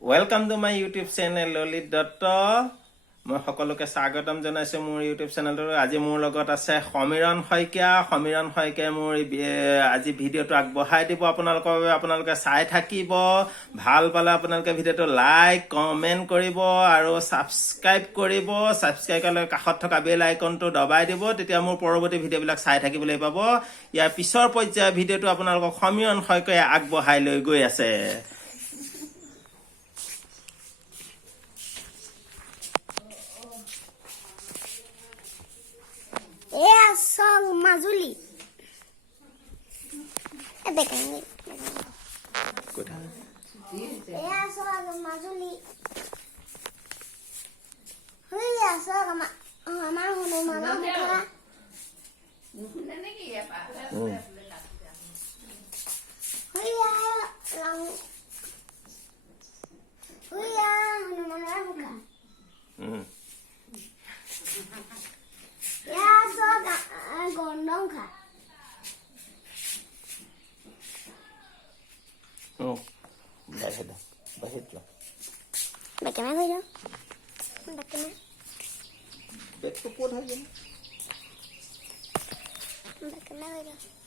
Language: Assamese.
Welcome to my YouTube channel Lolit Dotto. মই সকলোকে স্বাগতম জনাইছো মোৰ YouTube চেনেলটো আজি মোৰ লগত আছে সমীৰণ শইকীয়া মোৰ আজি ভিডিওটো আগবঢ়াই দিব আপোনালোকৰ বাবে আপোনালোকে চাই থাকিব ভাল পালে আপোনালোকে ভিডিওটো লাইক কমেন্ট কৰিব আৰু সাবস্ক্ৰাইব কৰিব সাবস্ক্ৰাইব কৰিলে কাষত থকা বেল আইকনটো দবাই দিব তেতিয়া মোৰ পৰৱৰ্তী ভিডিওবিলাক চাই থাকিবলৈ পাব ইয়াৰ পিছৰ পৰ্যায়ৰ ভিডিওটো আপোনালোকক সমীৰণ শইকীয়াই আগবঢ়াই লৈ গৈ আছে Song Mazuli. Song Mazuli. Bahit lo. Bagaimana saja? Bagaimana? Betul pun aja. Bagaimana saja?